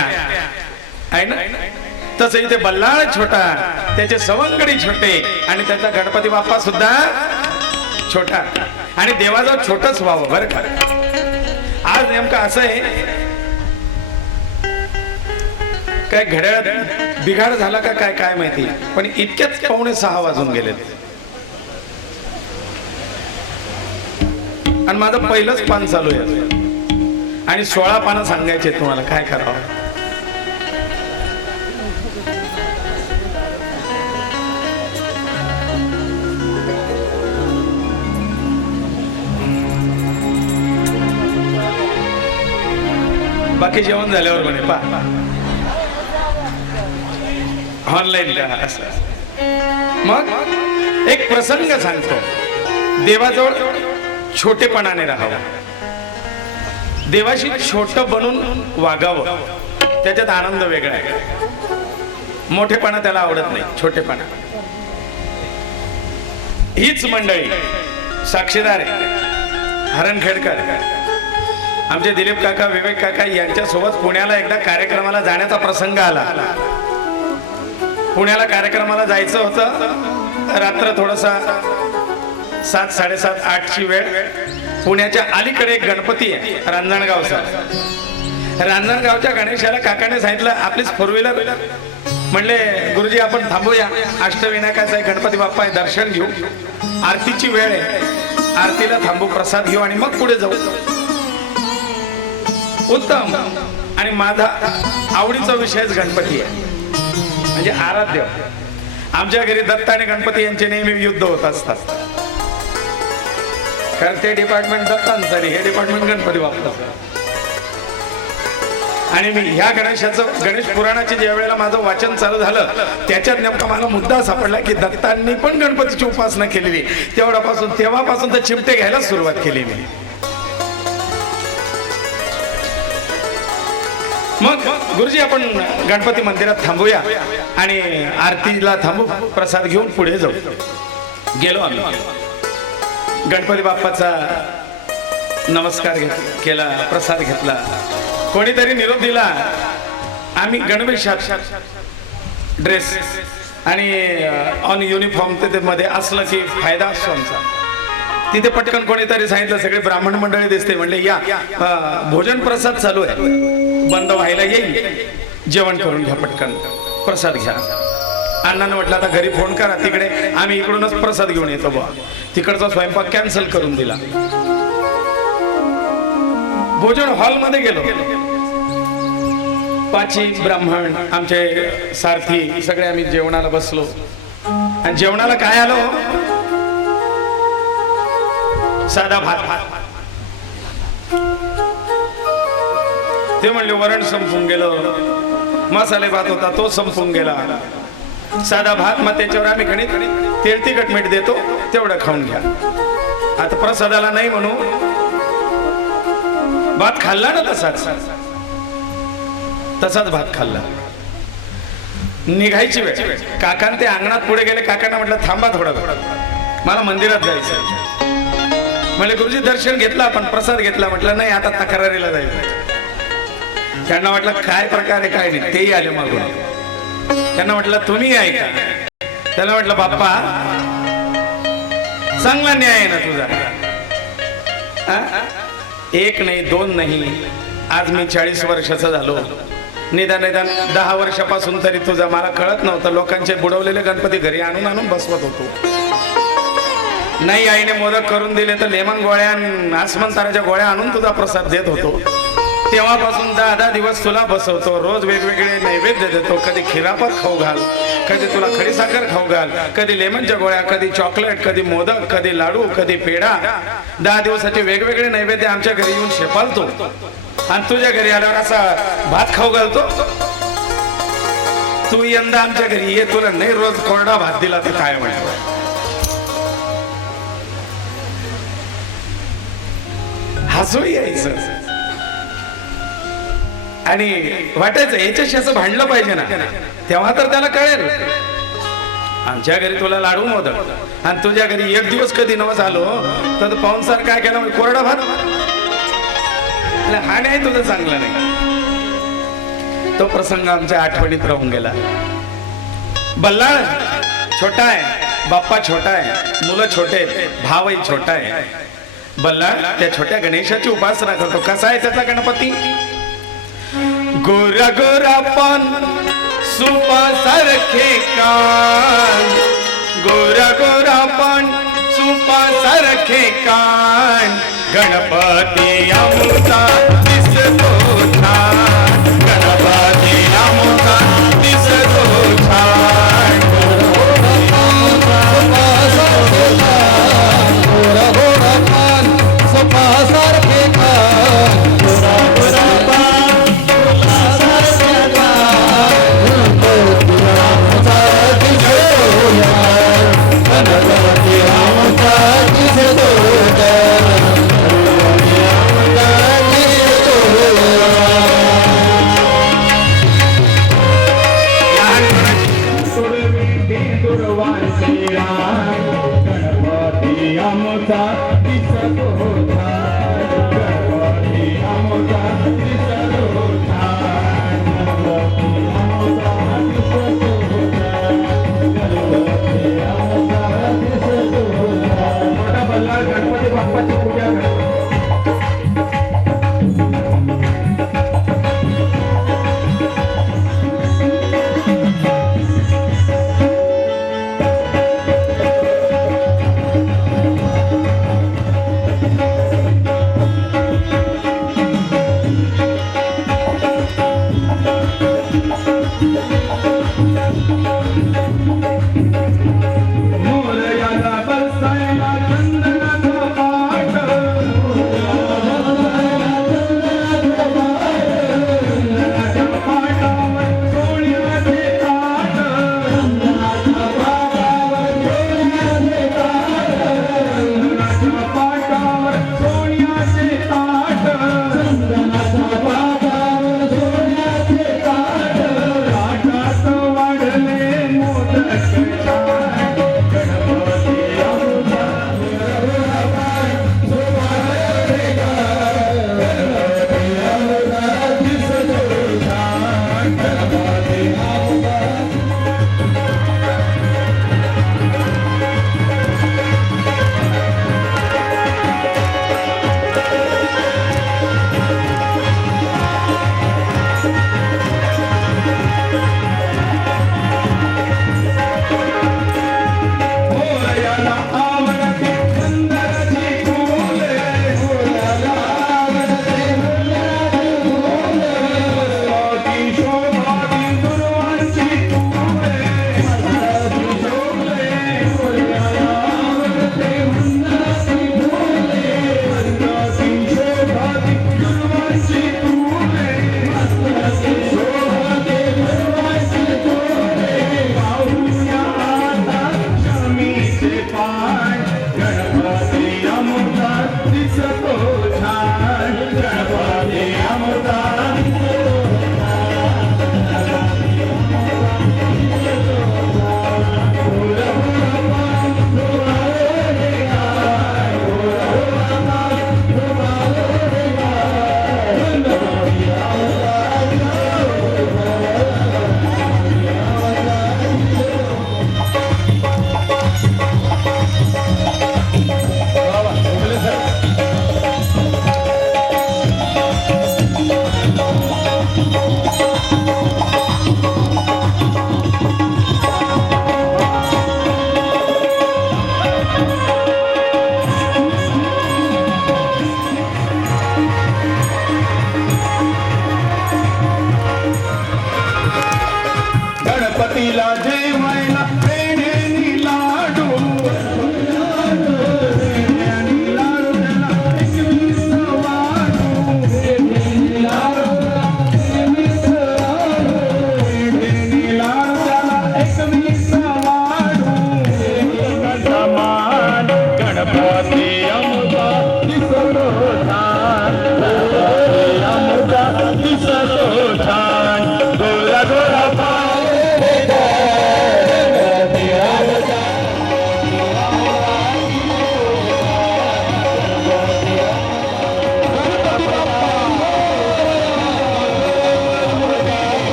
आहे ना. तसं इथे बल्लाळ छोटा, त्याचे सवंगडी छोटे, आणि त्याचा गणपती बाप्पा सुद्धा छोटा. आणि देवाजवळ छोटच व्हावं बरं का. आज नेमकं असं आहे, काय घड्याळात बिघाड झाला का काय काय माहिती, पण इतक्याच 5:45 वाजून गेलेत, आणि माझं पहिलंच पान चालू आहे, आणि 16 पानं सांगायचे तुम्हाला. काय करावं. बाकी जेवण झाल्यावर म्हणे पा ऑनलाईन. मग एक प्रसंग सांगतो. देवाजवळ छोटेपणाने राहावं, देवाशी छोट बनून वागावं, त्याच्यात आनंद वेगळा आहे. मोठेपणा त्याला आवडत नाही, छोटेपणा. हीच मंडळी साक्षीदार आहे हरणखेडकर, आमचे दिलीप काका, विवेक काका यांच्या सोबत पुण्याला एकदा कार्यक्रमाला जाण्याचा प्रसंग आला. पुण्याला कार्यक्रमाला जायचं होतं. रात्र थोडासा 7, 7:30, 8ची वेळ. पुण्याच्या अलीकडे एक गणपती आहे रांजणगावचा. रांजणगावच्या गणेशाला काकाने सांगितलं आपलीच 4 व्हीलर. म्हणले गुरुजी आपण थांबूया, अष्टविनायकाचा आहे गणपती बाप्पा आहे, दर्शन घेऊ, आरतीची वेळ आहे, आरतीला थांबू, प्रसाद घेऊ आणि मग पुढे जाऊ. उत्तम. आणि माझा आवडीचा विषयच गणपती आहे, म्हणजे आराध्य. आमच्या घरी दत्त आणि गणपती यांचे नेहमी युद्ध होत असतात, कारण ते डिपार्टमेंट दत्तांचं आणि हे डिपार्टमेंट गणपती बाप्पाचं. आणि मी ह्या गणेशाचं, गणेश पुराणाचे ज्या वेळेला माझं वाचन चालू झालं, त्याच्यात नेमका मला मुद्दा सापडला की दत्तांनी पण गणपतीची उपासना केलेली. तेव्हापासून तर चिमटे घ्यायला सुरुवात केली मी. मग गुरुजी आपण गणपती मंदिरात थांबूया आणि आरतीला थांबू, प्रसाद घेऊन पुढे जाऊ. गेलो आम्ही. गणपती बाप्पाचा नमस्कार केला, प्रसाद घेतला. कोणीतरी निरोप दिला. आम्ही गणवेशात ड्रेस आणि ऑन युनिफॉर्म ते मध्ये असलं की फायदा असतो आमचा. तिथे पटकन कोणीतरी सांगितलं सगळे ब्राह्मण मंडळी दिसते, म्हणले या भोजन प्रसाद चालू आहे, बंद व्हायला येईल, जेवण करून घ्या, पटकन प्रसाद घ्या. अण्णानं म्हटलं आता घरी फोन करा तिकडे, आम्ही इकडूनच प्रसाद घेऊन येतो बा. तिकडचा स्वयंपाक कॅन्सल करून दिला. भोजन हॉलमध्ये गेलो. पाची ब्राह्मण आमचे सारथी सगळे आम्ही जेवणाला बसलो. आणि जेवणाला काय आलो? साधा भात. ते म्हणले वरण संपून गेलं. मसाले भात होता तो संपून गेला. साधा भात, मग त्याच्यावर आम्ही गणित तेल तिखट मीठ देतो, तेवढं खाऊन घ्या. आता प्रसादाला नाही म्हणू, भात खाल्ला ना तसाच भात खाल्ला. निघायची वेळ. काकान ते अंगणात पुढे गेले. काकांना म्हटलं थांबा थोडं, मला मंदिरात जायचं. म्हणजे गुरुजी दर्शन घेतलं, आपण प्रसाद घेतला. म्हटलं नाही, आता तक्रारीला जायचं. त्यांना म्हटलं काय प्रकार आहे काय नाही. तेही आले मागून. त्यांना म्हटलं तुम्ही ऐका. त्याला म्हटलं बाप्पा चांगला न्याय आहे ना तुझा. एक नाही, दोन नाही, आज मी 40 वर्षाचा झालो. निदान 10 वर्षापासून तरी तुझा मला कळत नव्हतं. लोकांचे बुडवलेले गणपती घरी आणून आणून बसवत होतो. नाही आईने मोदक करून दिले तर लेमन गोळ्या, आसमान ताराच्या गोळ्या आणून तुझा प्रसाद देत होतो. तेव्हापासून 10 दिवस तुला बसवतो. रोज वेगवेगळे नैवेद्य देतो. कधी खिरापत खाऊ घाल, कधी तुला खडीसाखर खाऊ घाल, कधी लेमनच्या गोळ्या, कधी चॉकलेट, कधी मोदक, कधी लाडू, कधी पेढा. 10 दिवसाचे वेगवेगळे नैवेद्य आमच्या घरी येऊन शेपालतो. आणि तुझ्या घरी आल्यावर असा भात खाऊ घालतो. तू यंदा आमच्या घरी ये, तुला नाही रोज कोरडा भात दिला तर काय म्हणतो. हसू यायचं आणि वाटायचं याच्याशी असं भांडलं पाहिजे ना. तेव्हा तर त्याला कळेल. आमच्या घरी तुला लाडू मोदक आणि तुझ्या घरी एक दिवस कधी नवस आलो तर पाहुणसार काय केला, कोरडा भात. हा नाही तुझं चांगलं नाही. तो प्रसंग आमच्या आठवणीत राहून गेला. बल्लाळ छोटा आहे, बाप्पा छोटा आहे, मुलं छोटे, भावही छोटा आहे. बल्लाळ त्या छोट्या गणेशाची उपासना करतो. कसा आहे त्याचा गणपती? गोरा गोरा पण सुपासारखे कान, गोरा गोरा पण सुपासारखे कान, गणपती आमचा दिसतो छान, गणपती आमचा दिसतो छान. गोरा गोरा पान सुपासारखे कान, गोरा गोरा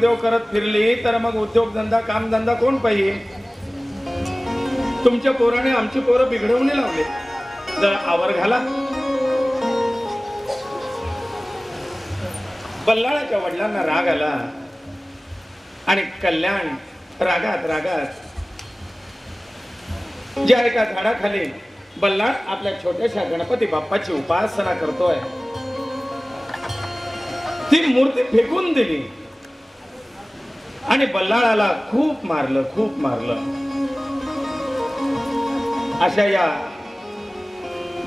देव करत फिरली तर मग उद्योगधंदा कामधंदा कोण पाहिजे? तुमच्या पोराने आमची पोरं बिघडवून लावले. जरा आवर घाला. बल्लाळाच्या वडिलांना राग आला आणि कल्याण रागात जे आहे का झाडाखाली बल्लाळ आपल्या छोट्याशा गणपती बाप्पाची उपासना करतोय. ती मूर्ती फेकून दिली आणि बल्लाळाला खूप मारलं. अशा या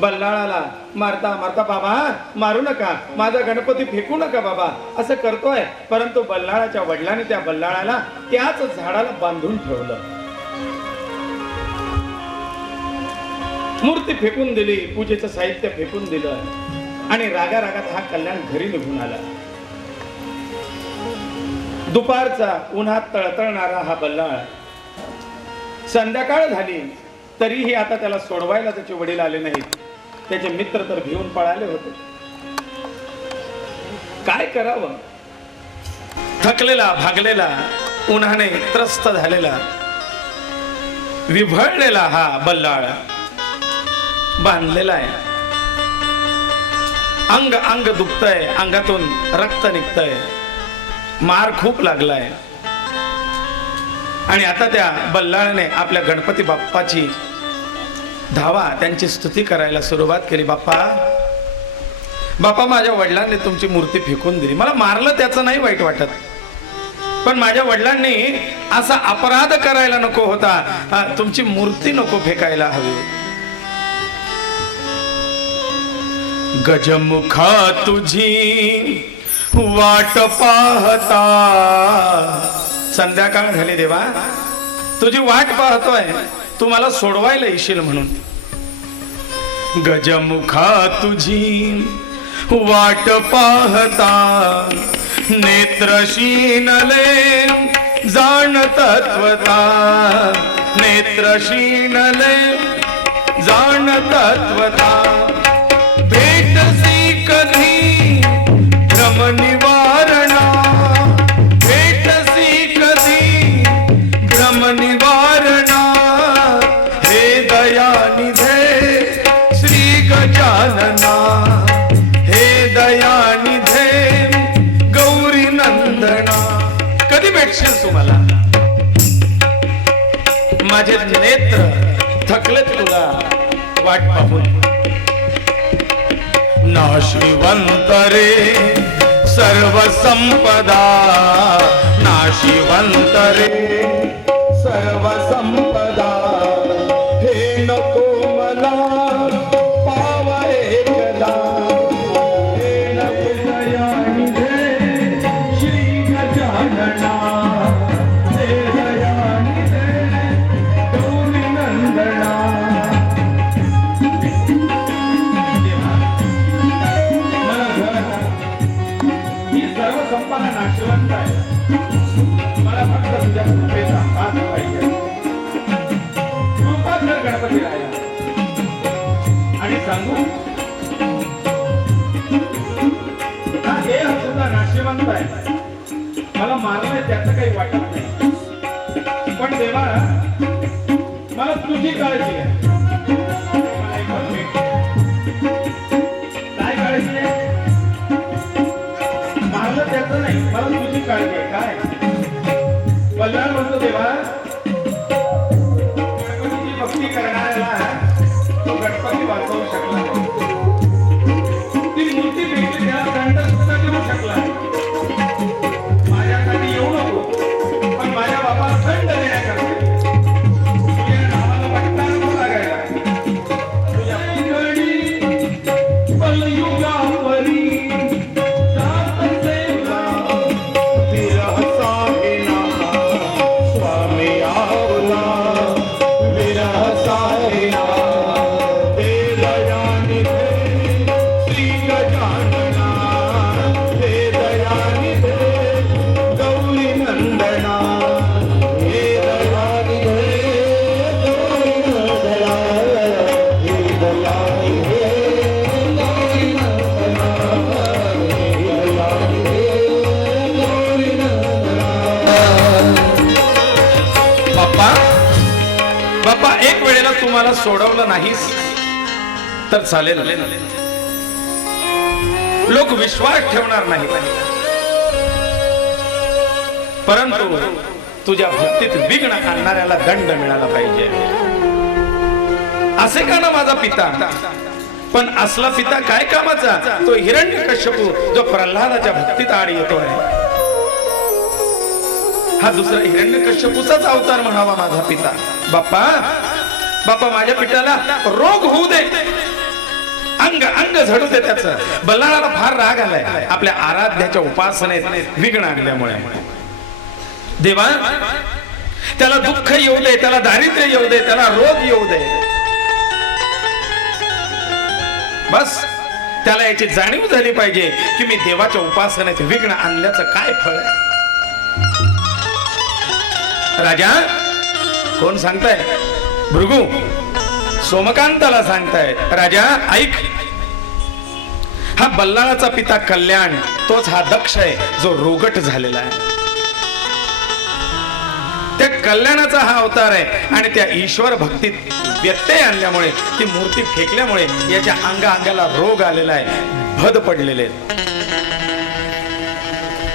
बल्लाळाला मारता बाबा मारू नका, माझा गणपती फेकू नका बाबा असं करतोय. परंतु बल्लाळाच्या वडिलांनी त्या बल्लाळाला त्याच झाडाला बांधून ठेवलं. मूर्ती फेकून दिली, पूजेचं साहित्य फेकून दिलं आणि रागात हा कल्याण घरी निघून आला. दुपारचा उन्हात तळतळणारा हा बल्लाळ, संध्याकाळ झाली तरीही आता त्याला सोडवायला त्याचे वडील आले नाहीत. त्याचे मित्र तर भिवून पळाले होते. काय करावं? थकलेला भागलेला उन्हाने त्रस्त झालेला विभळलेला हा बल्लाळ बांधलेला आहे. अंग दुखतंय, अंगातून रक्त निघतंय, मार खूप लागलाय. आणि आता त्या बल्लाळने आपल्या गणपती बाप्पाची धावा त्यांची स्तुती करायला सुरुवात केली. बाप्पा माझ्या वडिलांनी तुमची मूर्ती फेकून दिली. मला मारलं त्याचं नाही वाईट वाटत, पण माझ्या वडिलांनी असा अपराध करायला नको होता. तुमची मूर्ती नको फेकायला हवी. गजमुखा तुझी वाट पाहता, संध्याकाळ झाली देवा, तुझी वाट पाहतोय, तू मला सोडवायला येशील म्हणून. गजमुखा तुझी वाट पाहता, नेत्र शीनले जाण तत्वता, नेत्र शीनले जाण तत्वता. भेटसी कधी भ्रम निवारणा, भेटसी कधी भ्रम निवारणा. हे दयानिधे श्री गजानना, हे दयानिधे गौरी नंदना. कधी भेटशील तुम्हाला? माझे नेत्र थकलेत तुला वाट पाहून. नाशिवंत रे सर्व संपदा, नाशिवंत रे सर्व संपदा. हे नको मला पावा एकदा, हे नको दयानिधे श्री गजानना, हे दयानिधे गौरी नंदना. संपदा नाशिवंत आहे, मला फक्त तुझ्या कृपेचा हात पाहिजे. कृपा कर गणपती राया. आणि सांगू हा देह सुद्धा नाशिवंत आहे, मला मारलंय त्याचं काही वाटत नाही, पण देवा मला तुझी काळजी आहे. काय काळजी आहे? त्याचं नाही, मला तुझी काळजी आहे. काय बल्लाळ म्हणतो देवा, गणपतीची भक्ती करणाऱ्याला तो गणपती वाचवू शकला नाही. ती मूर्ती भेटली त्याला दंड सुद्धा देऊ शकला. माझ्यासाठी येऊ नको, पण माझ्या बापाला दंड देण्याकरता तुझ्या नावाला वाटता नको लागायला. तुझ्या बलयुगावरी स्वामी आवला विरह साहिना. मला सोडवलं नाहीस तर चालेल, लोक विश्वास ठेवणार नाही, परंतु तुझ्या भक्तीत विघ्न आणणाऱ्याला दंड मिळाला पाहिजे. असे का ना माझा पिता, पण असला पिता काय कामाचा, तो हिरण्यकश्यपू जो प्रल्हादाच्या भक्तीत आड येतोय. हा दुसरा हिरण्यकश्यपूचाच अवतार म्हणावा माझा पिता. बाप्पा बाप्पा माझ्या पित्याला रोग होऊ दे, अंग अंग झडू दे त्याचं. बल्लाळाला फार राग आलाय आपल्या आराध्याच्या उपासनेत विघ्न आणल्यामुळे. देवा त्याला दुःख येऊ दे, त्याला दारिद्र्य येऊ दे, त्याला रोग येऊ दे, बस त्याला याची जाणीव झाली पाहिजे की मी देवाच्या उपासनेत विघ्न आणल्याचं काय फळ आहे. राजा कोण सांगताय? भृगु सोमकांताला सांगताय, राजा ऐक, हा बल्लाळाचा पिता कल्याण तोच हा दक्ष आहे जो रोगट झालेला आहे. त्या कल्याणाचा हा अवतार आहे आणि त्या ईश्वर भक्तीत व्यत्यय आणल्यामुळे, ती मूर्ती फेकल्यामुळे याच्या अंगाला रोग आलेला आहे, भद पडलेले.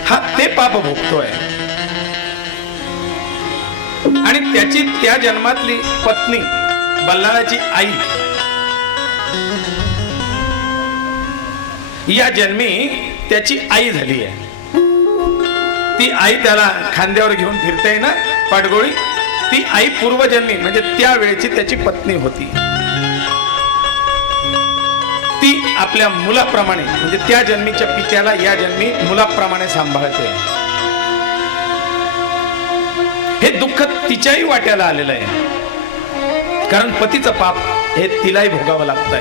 हा ते पाप भोगतोय आणि त्याची त्या जन्मातली पत्नी बल्लाळाची आई या जन्मी त्याची आई झाली आहे. ती आई त्याला खांद्यावर घेऊन फिरते ना पाठगोळी, ती आई पूर्वजन्मी म्हणजे त्यावेळेची त्याची पत्नी होती. ती आपल्या मुलाप्रमाणे म्हणजे त्या जन्मीच्या पित्याला या जन्मी मुलाप्रमाणे सांभाळते. हे दुःख तिच्याही वाट्याला आलेलं आहे, कारण पतीचं पाप हे तिलाही भोगावं लागतंय.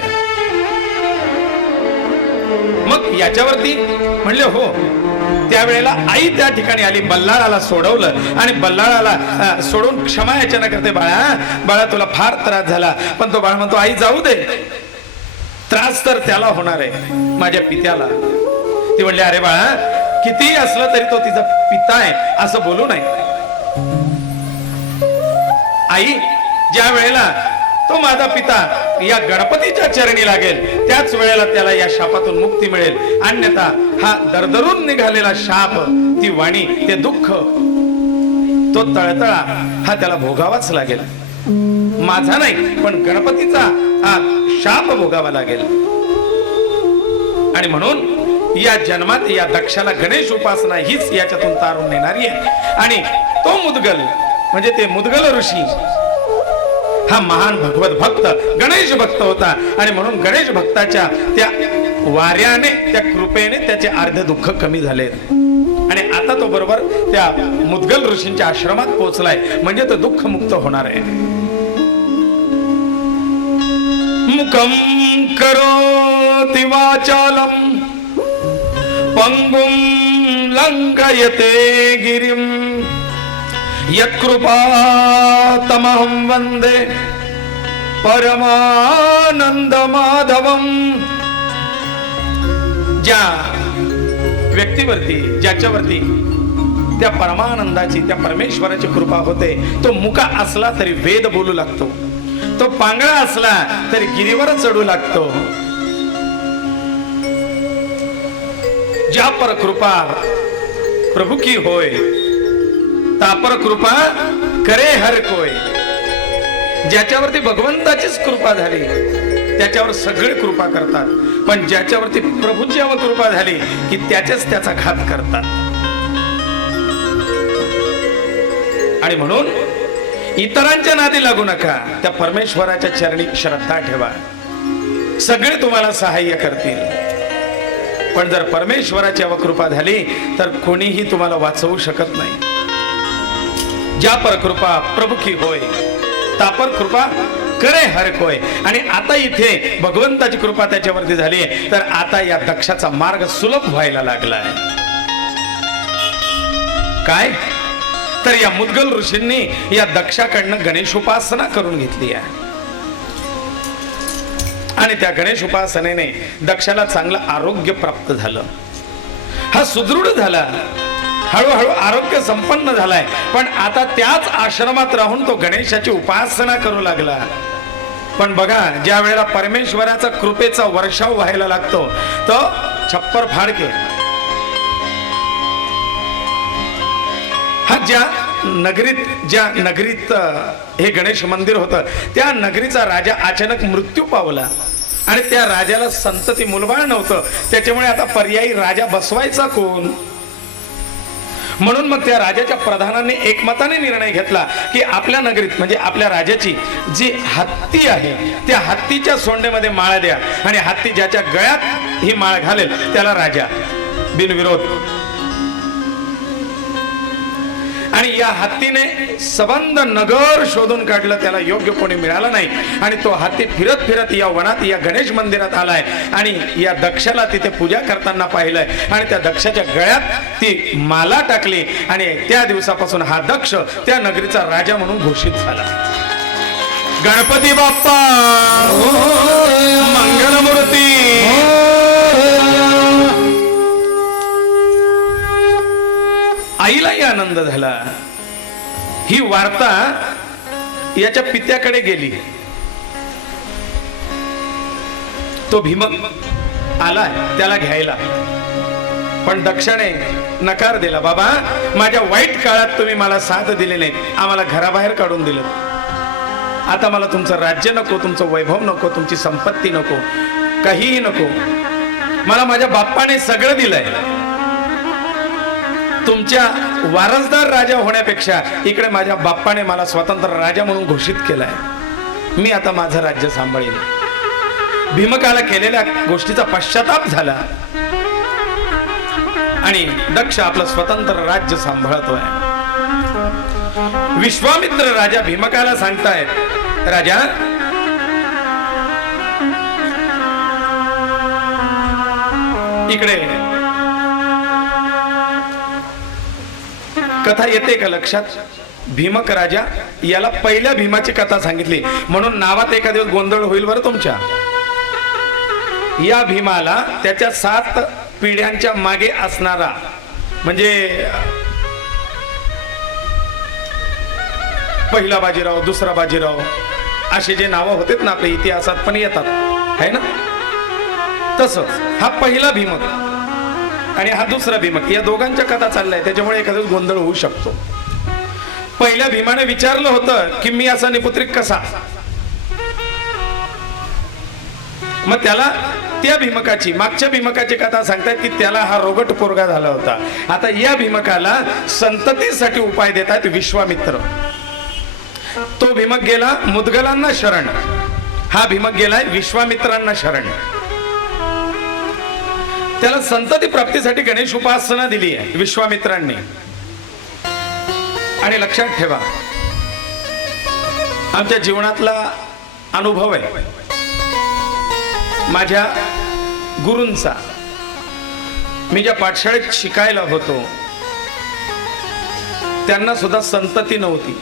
मग याच्यावरती म्हणले हो, त्यावेळेला आई त्या ठिकाणी आली, बल्लाळाला सोडवलं आणि बल्लाळाला सोडून क्षमा याचना करते, बाळा बाळा तुला फार त्रास झाला. पण तो बाळ म्हणतो आई जाऊ दे, त्रास तर त्याला होणार आहे माझ्या पित्याला. ती म्हणली अरे बाळा कितीही असलं तरी तो तिचा पिता आहे असं बोलू नये. आई ज्या वेळेला तो माझा पिता या गणपतीच्या चरणी लागेल त्याच वेळेला त्याला या शापातून मुक्ती मिळेल, अन्यथा हा दरदरून निघालेला शाप, ती वाणी, ते दुःख, तो तळतळा हा त्याला भोगावाच लागेल. माझा नाही पण गणपतीचा हा शाप भोगावा लागेल. आणि म्हणून या जन्मात या दक्षाला गणेश उपासना हीच याच्यातून तारून नेणारी आहे. आणि तो मुदगल म्हणजे ते मुदगल ऋषी हा महान भगवत भक्त गणेश भक्त होता आणि म्हणून गणेश भक्ताच्या त्या वाऱ्याने, त्या कृपेने त्याचे अर्धे दुःख कमी झाले आणि आता तो बरोबर त्या मुदगल ऋषींच्या आश्रमात पोहोचलाय, म्हणजे तो दुःख मुक्त होणार आहे. मुखम करोति वाचालम पंगुम लंघयते गिरिम यत्कृपा तमहं वंदे परमानंद माधवम. ज्या व्यक्तीवरती, ज्याच्यावरती त्या परमानंदाची, त्या परमेश्वराची कृपा होते, तो मुका असला तरी वेद बोलू लागतो, तो पांगळा असला तरी गिरीवर चढू लागतो. ज्या पर कृपा प्रभु की होय, तापर कृपा करे हर कोय. ज्याच्यावरती भगवंताचीच कृपा झाली त्याच्यावर सगळे कृपा करतात, पण ज्याच्यावरती प्रभूची कृपा झाली की त्याच्याच त्याचा घात करतात. आणि म्हणून इतरांच्या नादी लागू नका, त्या परमेश्वराच्या चरणी श्रद्धा ठेवा, सगळे तुम्हाला सहाय्य करतील. पण जर परमेश्वराची अवकृपा झाली तर कोणीही तुम्हाला वाचवू शकत नाही. ज्या पर कृपा प्रभु की होय, तापर कृपा करे हर कोय. आणि आता इथे भगवंताची कृपा त्याच्यावरती झाली तर आता या दक्षाचा मार्ग सुलभ व्हायला लागलाय. काय तर या मुदगल ऋषींनी या दक्षाकडनं गणेशोपासना करून घेतली आहे आणि त्या गणेश उपासनेने दक्षाला चांगलं आरोग्य प्राप्त झालं, हा सुदृढ झाला, हळूहळू आरोग्य संपन्न झालाय. पण आता त्याच आश्रमात राहून तो गणेशाची उपासना करू लागला. पण बघा, ज्या वेळेला परमेश्वराचा कृपेचा वर्षाव व्हायला लागतो तो छप्पर फाडके हा ज्या नगरीत हे गणेश मंदिर होतं, त्या नगरीचा राजा अचानक मृत्यू पावला आणि त्या राजाला संतती मुलबाळ नव्हतं. त्याच्यामुळे आता पर्यायी राजा बसवायचा कोण? म्हणून मग त्या राजाच्या प्रधानांनी एकमताने निर्णय घेतला की आपल्या नगरीत म्हणजे आपल्या राजाची जी हत्ती आहे त्या हत्तीच्या सोंडेमध्ये माळ द्या आणि हत्ती ज्याच्या गळ्यात ही माळ घालेल त्याला राजा, बिनविरोध. आणि या हत्तीने सबंध नगर शोधून काढलं, त्याला योग्य कोणी मिळालं नाही आणि तो हत्ती फिरत फिरत या वनात या गणेश मंदिरात आलाय आणि या दक्षाला तिथे पूजा करताना पाहिलंय आणि त्या दक्षाच्या गळ्यात ती माला टाकली आणि त्या दिवसापासून हा दक्ष त्या नगरीचा राजा म्हणून घोषित झाला. गणपती बाप्पा मंगलमूर्ती. आईलाही आनंद झाला. ही वार्ता याच्या पित्याकडे गेली. तो भीमक आला त्याला घ्यायला, पण दक्षाने नकार दिला. बाबा, माझ्या वाईट काळात तुम्ही मला साथ दिली नाही, आम्हाला घराबाहेर काढून दिलं. आता मला तुमचं राज्य नको, तुमचं वैभव नको, तुमची संपत्ती नको, काहीही नको. मला माझ्या बाप्पाने सगळं दिलंय. तुमच्या वारसदार राजा होण्यापेक्षा इकडे माझ्या बाप्पाने मला स्वतंत्र राजा म्हणून घोषित केलाय. मी आता माझं राज्य सांभाळीन. भीमकाला केलेल्या गोष्टीचा पश्चाताप झाला आणि दक्ष आपलं स्वतंत्र राज्य सांभाळतोय. विश्वामित्र राजा भीमकाला सांगतायत, राजा इकडे कथा येते का लक्षात? भीमक राजा, याला पहिल्या भीमाची कथा सांगितली म्हणून नावात एका दिवस गोंधळ होईल बरं तुमच्या. या भीमाला त्याच्या 7 पिढ्यांच्या मागे असणारा म्हणजे पहिला बाजीराव, दुसरा बाजीराव असे जे नावं होते ना आपल्या इतिहासात पण येतात है ना, तसं हा पहिला भीमक आणि हा दुसरा भीमक, या दोघांच्या कथा चाललाय, त्याच्यामुळे एखादा गोंधळ होऊ शकतो. पहिल्या भीमाने विचारलं होतं की मी असा निपुत्रिक कसा, मग त्याला त्या भीमकाची मागच्या भीमकाची कथा सांगतायत की त्याला हा रोगट पोरगा झाला होता. आता या भीमकाला संततीसाठी उपाय देतात विश्वामित्र. तो भीमक गेला मुदगलांना शरण, हा भीमक गेलाय विश्वामित्रांना शरण. त्याला संतती प्राप्तीसाठी गणेश उपासना दिली आहे विश्वामित्रांनी. आणि लक्षात ठेवा, आमच्या जीवनातला अनुभव आहे माझ्या गुरूंचा. मी ज्या पाठशाळेत शिकायला होतो त्यांना सुद्धा संतती नव्हती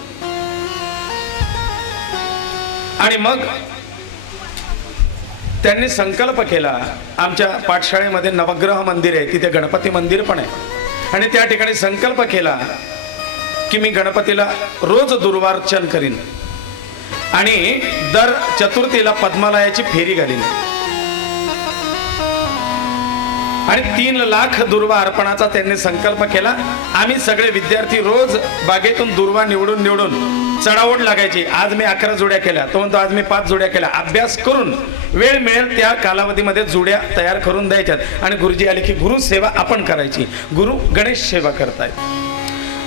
आणि मग त्यांनी संकल्प केला. आमच्या पाठशाळेमध्ये नवग्रह मंदिर आहे, तिथे गणपती मंदिर पण आहे आणि त्या ठिकाणी संकल्प केला की मी गणपतीला रोज दुर्वार्चन करीन आणि दर चतुर्थीला पद्मालयाची फेरी घालीन आणि 3 लाख दुर्वा अर्पणाचा त्यांनी संकल्प केला. आम्ही सगळे विद्यार्थी रोज बागेतून दुर्वा निवडून चढाओढ लागायची. आज मी 11 जोड्या केल्या, तो म्हणतो आज मी 5 जोड्या केल्या. अभ्यास करून वेळ मिळेल त्या कालावधीमध्ये जोड्या तयार करून द्यायच्यात आणि गुरुजी आले की गुरु सेवा आपण करायची. गुरु गणेश सेवा करतायत,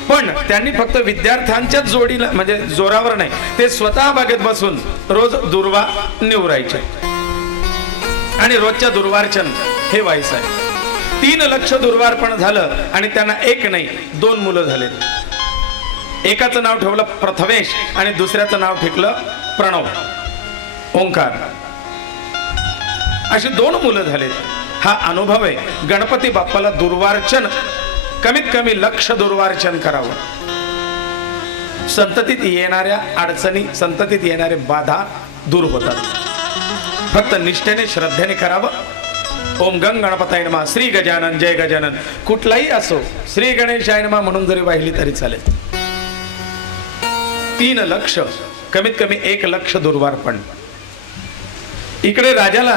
पण त्यांनी फक्त विद्यार्थ्यांच्याच जोडीला म्हणजे जोरावर नाही, ते स्वतः बागेत बसून रोज दुर्वा निवरायचे आणि रोजच्या दुर्वार्चन हे व्हायचं आहे. 3 लक्ष दुर्वार्पण झालं आणि त्यांना एक नाही 2 मुलं झाले. एकाचं नाव ठेवलं प्रथमेश आणि दुसऱ्याचं नाव ठेवलं प्रणव, ओंकार. अशी 2 मुलं झालेत. हा अनुभव आहे. गणपती बाप्पाला दुर्वार्चन कमीत कमी लक्ष दुर्वार्चन करावं. संततीत येणाऱ्या अडचणी, संततीत येणारे बाधा दूर होतात. फक्त निष्ठेने श्रद्धेने करावं. ओम गंग गणपताय नमः, श्री गजानन जय गजानन कुठलाही असो, श्री गणेशाय नमः म्हणून जरी वाहिली तरी चालेल. 3 लक्ष, कमीत कमी 1 लक्ष दुर्वार्पण. इकडे राजाला